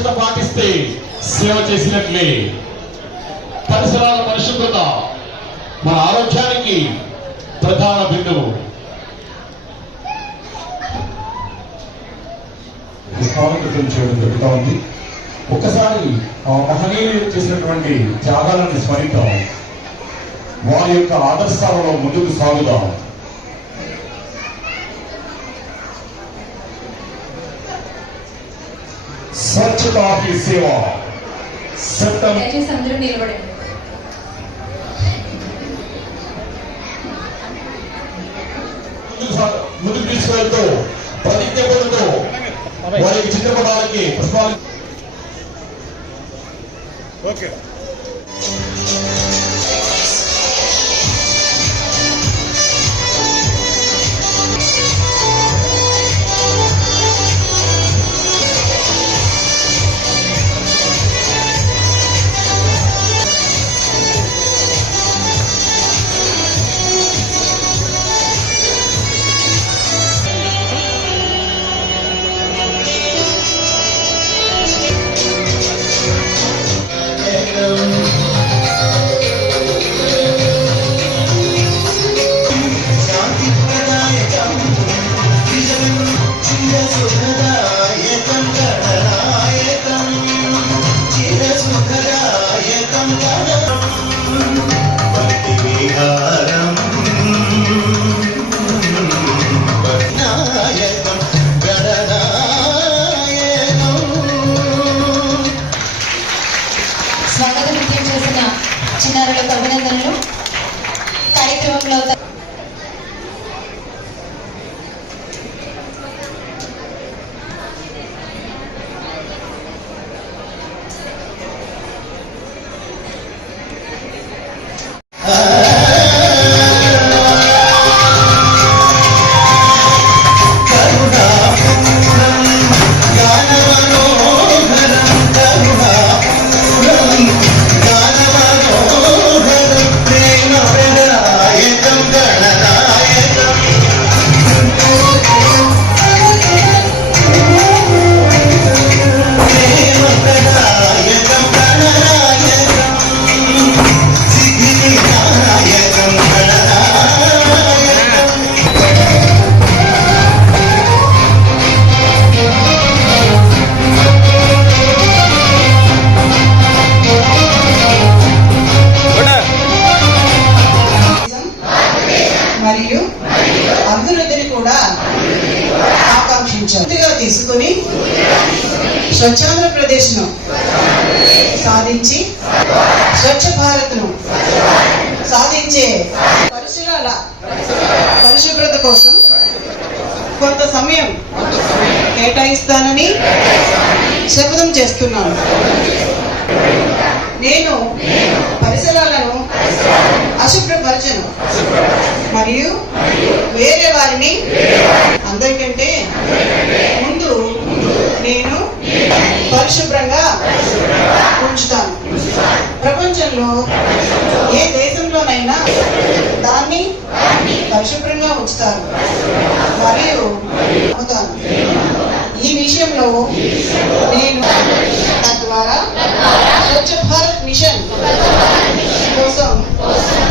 స్వచ్ఛత పాటిస్తే సేవ చేసినట్లే. పరిసరాల పరిశుభ్రత మన ఆరోగ్యానికి ప్రధాన బిందువు. స్వాగతం చేయడం జరుగుతూ ఉంది. ఒక్కసారి ఆ మహనీయులు చేసినటువంటి త్యాగాలను స్మరిద్దాం, వారి యొక్క ఆదర్శాలలో ముందుకు సాగుదాం. స్వచ్ఛతా హీ సేవ. అందరూ నిలబడండి. ముందుకు తీసుకెళ్తూ ప్రతిజ్ఞ పొందుతూ వారికి చిత్రపటాలకి పుష్పాలు. ఓకే. స్వాగత నృత్యం చేసిన చిన్నారులకు అభినందనలు. కార్యక్రమంలో మరియు అభివృద్ధిని కూడా ఆకాంక్షించారు తీసుకుని స్వచ్ఛాంధ్రప్రదేశ్ ను సాధించి స్వచ్ఛ భారత్ ను సాధించే పరిసరాల పరిశుభ్రత కోసం కొంత సమయం కేటాయిస్తానని శపథం చేస్తున్నాను. నేను పరిసరాలను అశుభ్రపరచను మరియు వేరే వారిని అందరికంటే ముందు నేను పరిశుభ్రంగా ఉంచుతాను. ప్రపంచంలో ఏ దేశంలోనైనా దాన్ని పరిశుభ్రంగా ఉంచుతాను మరియు నమ్ముతాను. ఈ విషయంలో నేను తద్వారా స్వచ్ఛ భారత్ మిషన్ కోసం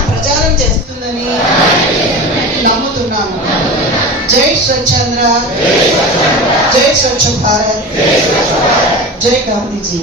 ప్రచారం చేస్తుందని నమ్ముతున్నాను. జై స్వచ్ఛాంధ్ర, జై స్వచ్ఛ భారత్, జై Gandhiji.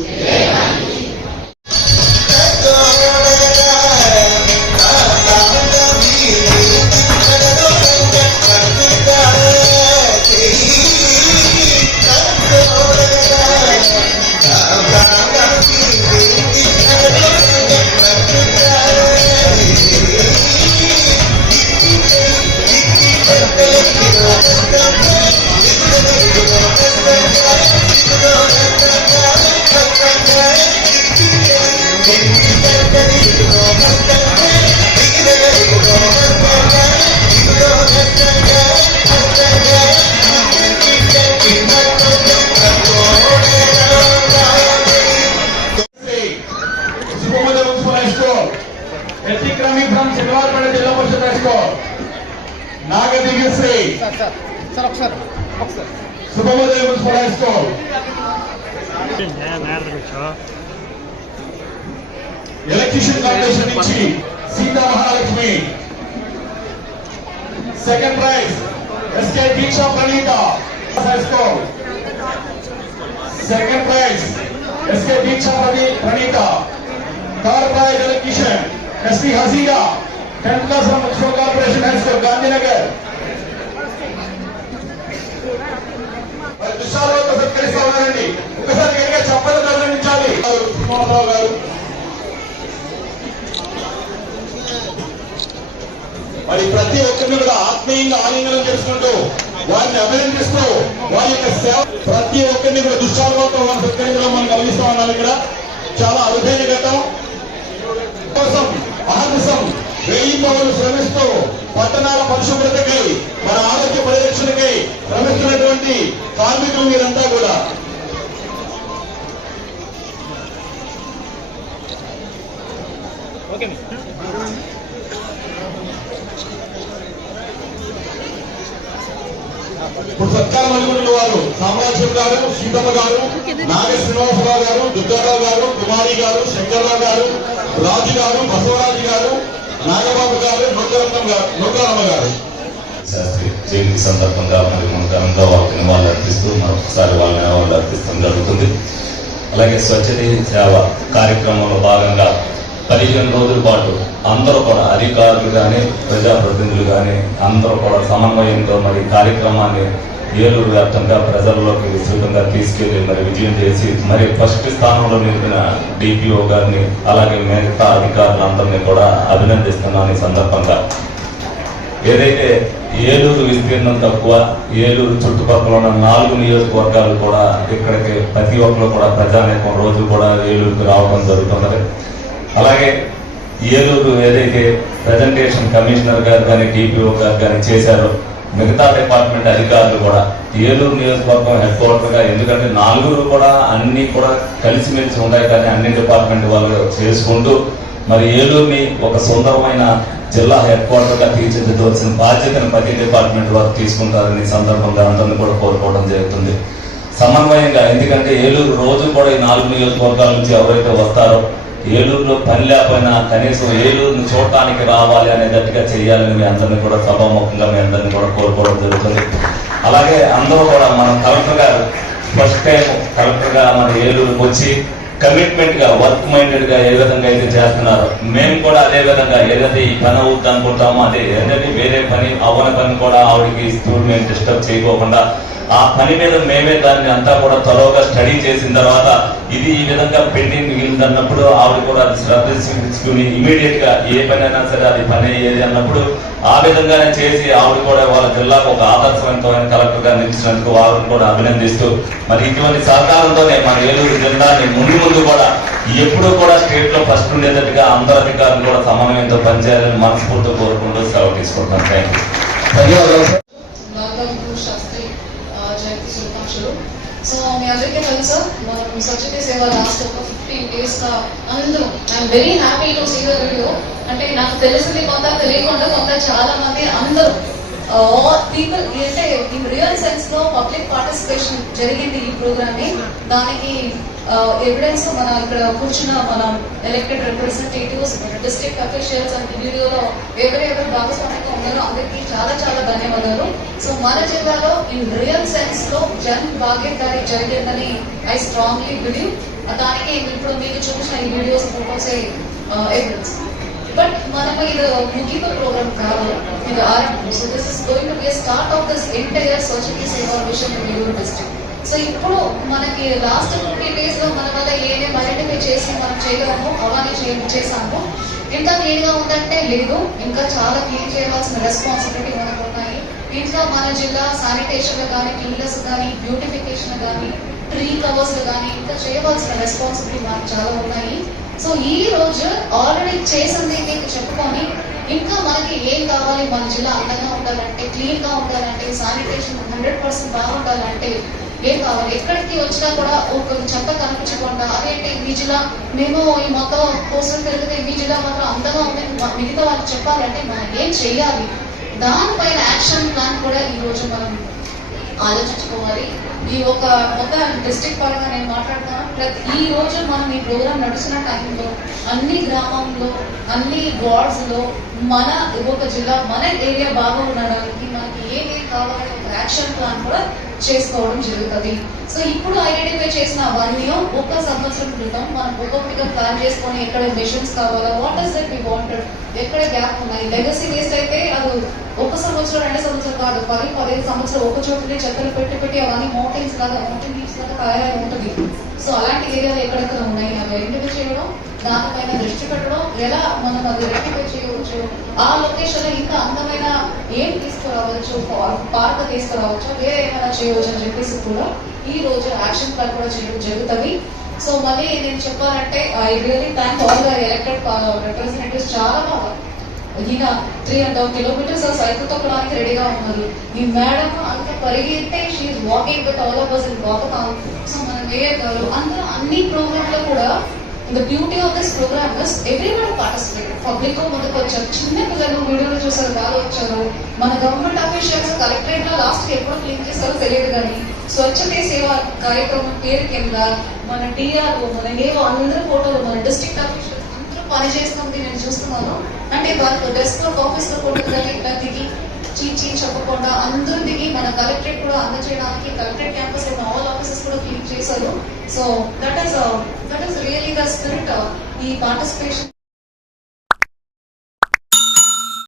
Subhamodaya Municipal High School. Electrician competition నుంచి Seetha Mahalakshmi. Second prize SK Deeksha Praneetha. Second prize SK Deeksha Praneetha. Third prize electrician ST Haseera 10th class municipal corporation high school Gandhinagar. దుశాలతో సత్కరిస్తా ఉన్నారండి. ఒకసారి గట్టిగా చప్పట్లు అభినందించాలి. సుమోహరావు గారు మరి ప్రతి ఒక్కరిని కూడా ఆత్మీయంగా ఆలింగనం చేసుకుంటూ వారిని అభినందిస్తూ వారి యొక్క సేవ ప్రతి ఒక్కరిని కూడా దుష్టాలతో మనం సత్కరించడం మనం గమనిస్తా ఉన్నాం. ఇక్కడ చాలా అరుదైన ఘట్టం కోసం అహర్నిశం 1000 పనులు శ్రమిస్తూ పట్టణాల పరిశుభ్రతకై మన ఆరోగ్య పరిరక్షణకై శ్రమిస్తున్నటువంటి కార్మికులు మీరంతా కూడా ఇప్పుడు సత్కారం అనుకున్న వారు సామ్రాజ్యం గారు, సీతమ్మ గారు, నాగ శ్రీనివాసరావు గారు, దుర్గారావు గారు, కుమారి గారు, శంకర్రావు గారు, రాజు గారు, బసవరాజు గారు, నాగబాబు గారు, నూకారమ్మ గారు. శాస్త్రి జయంతి సందర్భంగా మరి మన ఘనంగా వాళ్ళకి నివాళులు అర్పిస్తూ మరొకసారి వాళ్ళని నివాళులు అర్పిస్తడం జరుగుతుంది. అలాగే స్వచ్ఛత సేవ కార్యక్రమంలో భాగంగా 15 రోజుల పాటు అందరూ కూడా అధికారులు కానీ ప్రజాప్రతినిధులు కానీ అందరూ కూడా సమన్వయంతో మరి కార్యక్రమాన్ని ఏలూరు వ్యాప్తంగా ప్రజల్లోకి విస్తృతంగా తీసుకెళ్లి మరి విజయం చేసి మరి ఫస్ట్ స్థానంలో నిలిపిన డిపిఓ గారిని అలాగే మిగతా అధికారులందరినీ కూడా అభినందిస్తున్నాను. ఈ సందర్భంగా ఏదైతే ఏలూరు విస్తీర్ణం తక్కువ, ఏలూరు చుట్టుపక్కల ఉన్న 4 నియోజకవర్గాలు కూడా ఇక్కడికి ప్రతి ఒక్కరు కూడా ప్రజానేకం రోజు కూడా ఏలూరుకు రావడం జరుగుతున్నది. అలాగే ఏలూరు ఏదైతే ప్రజెంటేషన్ కమిషనర్ గారు కానీ డిపిఓ గారు కానీ చేశారో మిగతా డిపార్ట్మెంట్ అధికారులు కూడా ఏలూరు నియోజకవర్గం హెడ్ క్వార్టర్గా, ఎందుకంటే 4 కూడా అన్ని కూడా కలిసిమెలిసి ఉంటాయి కానీ అన్ని డిపార్ట్మెంట్ వాళ్ళు చేసుకుంటూ మరి ఏలూరుని ఒక సుందరమైన జిల్లా హెడ్ క్వార్టర్గా తీర్చిదిద్దవలసిన బాధ్యతను ప్రతి డిపార్ట్మెంట్ వారు తీసుకుంటారని సందర్భంగా అందరినీ కూడా కోరుకోవడం జరుగుతుంది సమన్వయంగా. ఎందుకంటే ఏలూరు రోజు కూడా ఈ 4 నియోజకవర్గాల నుంచి ఎవరైతే వస్తారో ఏలూరులో పని లేకపోయినా కనీసం ఏలూరుని చూడటానికి రావాలి అనేటట్టుగా చేయాలని మీ అందరినీ కూడా సభాముఖంగా మీ అందరినీ కూడా కోరుకోవడం జరుగుతుంది. అలాగే అందరూ కూడా మన కలెక్టర్ గారు ఫస్ట్ టైం కలెక్టర్ గా మన ఏలూరుకి వచ్చి కమిట్మెంట్ గా వర్క్ మైండెడ్ గా ఏ విధంగా అయితే చేస్తున్నారో మేము కూడా అదే విధంగా ఏదైతే ఈ పని అవుద్ది అనుకుంటామో అదే ఏదైతే వేరే పని అవ్వని పని కూడా ఆవిడకి ఇస్తూ మేము డిస్టర్బ్ చేయకోకుండా ఆ పని మీద మేమే దాన్ని అంతా కూడా త్వరగా స్టడీ చేసిన తర్వాత ఇది ఈ విధంగా పెండింగ్ మిగిలిందన్నప్పుడు ఆవిడ కూడా అది శ్రద్ధ తీసుకుని ఇమీడియట్ గా ఏ పని అయినా సరే అది పని అయ్యేది అన్నప్పుడు ఆ విధంగానే చేసి ఆవిడ కూడా వాళ్ళ జిల్లాకు ఒక ఆదర్శవంతమైన కలెక్టర్ గా నిలిచినందుకు వారిని కూడా అభినందిస్తూ మరి ఇటువంటి సహకారంతోనే మన ఏలూరు జిల్లాని ముందు కూడా ఎప్పుడూ కూడా స్టేట్ లో ఫస్ట్ ఉండేటట్టుగా అందరు అధికారులు కూడా సమన్వయంతో పనిచేయాలని మనస్ఫూర్తిగా కోరుకుంటూ సెలవు తీసుకుంటాం. ధన్యవాదాలు. జయంతి శుభాకాంక్షలు. సో మీ అందరికీ తెలుసా మనం స్వచ్ఛత సేవ లాస్ట్ ఒక 15 days గా అందరూ I'm very happy to see the video. అంటే నాకు తెలిసింది కొంత, తెలియకుండా కొంత, చాలా మంది అందరూ పీపుల్ అంటే ఇన్ రియల్ సెన్స్ లో పబ్లిక్ పార్టిసిపేషన్ జరిగింది ఈ ప్రోగ్రామ్ ని. దానికి ఎవిడెన్స్ మన ఇక్కడ కూర్చున్న మన elected representatives, district officials and వీడియోలో ఎవరెవరు భాగస్వామ్యంగా ఉన్నారో అందరికీ చాలా చాలా ధన్యవాదాలు. సో మన జిల్లాలో ఇన్ రియల్ సెన్స్ లో జన్ భాగీదారీ జరిగిందని ఐ స్ట్రాంగ్లీ బిలీవ్. దానికి ఇప్పుడు మీకు చూసిన ఈ వీడియోస్, ఫోటోస్ ఎవిడెన్స్. బట్ మనము ఇది ముగింపు ప్రోగ్రామ్ కాదు, ఇది ఆరంభం. So this is going to be start of this entire స్వచ్ఛత సేవా mission in Eluru district. So ఇప్పుడు మనకి లాస్ట్ 50 days లో మన వల్ల ఏమేమి ఐడెంటిఫై చేసి మనం చేయగలము అవన్నీ చేసాము. ఇంకా క్లీన్ గా ఉందంటే లేదు, ఇంకా చాలా క్లీన్ చేయవలసిన రెస్పాన్సిబిలిటీ మనకు ఉన్నాయి. ఇంకా మన జిల్లా శానిటేషన్ కానీ, క్లీన్లెస్ కానీ, బ్యూటిఫికేషన్ కానీ, ట్రీ కవర్స్ కానీ ఇంకా చేయవలసిన రెస్పాన్సిబిలిటీ మనకు చాలా ఉన్నాయి. సో ఈ రోజు ఆల్రెడీ చేసింది మీకు చెప్పుకొని ఇంకా మనకి ఏం కావాలి, మన జిల్లా అందంగా ఉండాలంటే, క్లీన్ గా ఉండాలంటే, శానిటేషన్ 100% బాగుండాలంటే ఏం కావాలి. ఎక్కడికి వచ్చినా కూడా ఒక చెత్త కనిపించకుండా అదేంటి మీ జిల్లా మేము ఈ మొత్తం కోసం తిరిగితే మీ జిల్లా మాత్రం అందంగా ఉందని మిగతా వాళ్ళకి చెప్పాలంటే మనం ఏం చెయ్యాలి, దానిపైన యాక్షన్ ప్లాన్ కూడా ఈ రోజు మనం ఆలోచించుకోవాలి. ఈ ఒక మొత్తం డిస్ట్రిక్ట్ పరంగా నేను మాట్లాడుతాను. ఈ రోజు మనం ఈ ప్రోగ్రామ్ నడుస్తున్న టైంలో అన్ని గ్రామంలో, అన్ని వార్డ్స్ లో మన ఒక జిల్లా, మన ఏరియా బాగా ఉండడానికి మనకి ఏమేమి కావాలని ఒక యాక్షన్ ప్లాన్ కూడా చేసుకోవడం జరుగుతుంది. సో ఇప్పుడు ఐడెంటిఫై చేసిన అవన్నీ ఒక సంవత్సరం క్రితం మనం ఒక్కొక్కటిగా ప్లాన్ చేసుకొని ఎక్కడ మిషన్స్ కావాలా, what is that we wanted, ఎక్కడ గ్యాప్ ఉన్నాయి. లెగసీ వేస్ట్ అయితే అది 1 సంవత్సరం 2 సంవత్సరం కాదు, 10-15 సంవత్సరం ఒక చోటనే చెత్తలు పెట్టి అవన్నీ మౌంటైన్స్ లాగా తయారై ఉంటుంది. సో అలాంటి ఏరియాలు ఎక్కడెక్కడ ఉన్నాయి అవి ఐడెంటిఫై చేయడం, దానిపైన దృష్టి పెట్టడం, ఎలా మనం అది రెక్టిఫై చేయవచ్చు, ఆ లొకేషన్ లో ఇంకా అందమైన ఏం తీసుకురావచ్చు, పార్క్ తీసుకురావచ్చు, వేరే ఏమైనా చేయవచ్చు అని చెప్పేసి కూడా ఈ రోజు యాక్షన్ ప్లాన్ కూడా చేయడం జరుగుతుంది. సో మళ్ళీ నేను చెప్పాలంటే I really thank all the elected representatives. చాలా బాగా ఈయన 3.5 kilometers సైకిల్ తొక్కడానికి రెడీగా ఉన్నారు. ఈ మేడం అంత పరిగెత్తే she walking with all of us in గోపకాం. సో మన మేయర్ గారు అందరూ అన్ని ప్రోగ్రామ్ లో కూడా the beauty of this programme is everybody participate. Public ముందుకు వచ్చారు, చిన్న పిల్లలు వీడియోలు చూసారు, బాగా వచ్చారు. మన గవర్నమెంట్ అఫీషియల్స్ కలెక్టరేట్ లో లాస్ట్ ఎప్పుడు క్లీన్ చేస్తారో తెలియదు, కానీ స్వచ్ఛతే సేవ కార్యక్రమం పేరు కింద మన టీఆర్ఓ, మన ఏవో అందరూ ఫోటోలు, మన డిస్ట్రిక్ట్ అఫీషియల్స్ అందరూ పనిచేస్తుంది నేను చూస్తున్నాను. అంటే వాళ్ళకు డెస్క్ ఆఫీస్ లో కూడా ఇట్లా దిగి చీ చెప్పకుండా అందరూ దిగి మన కలెక్టరేట్ కూడా అందజేయడానికి కలెక్టరేట్ క్యాంపస్ లో ఆల్ ఆఫీసెస్ కూడా క్లీన్ చేశారు. So that is really the spirit ఈ పార్టిసిపేషన్.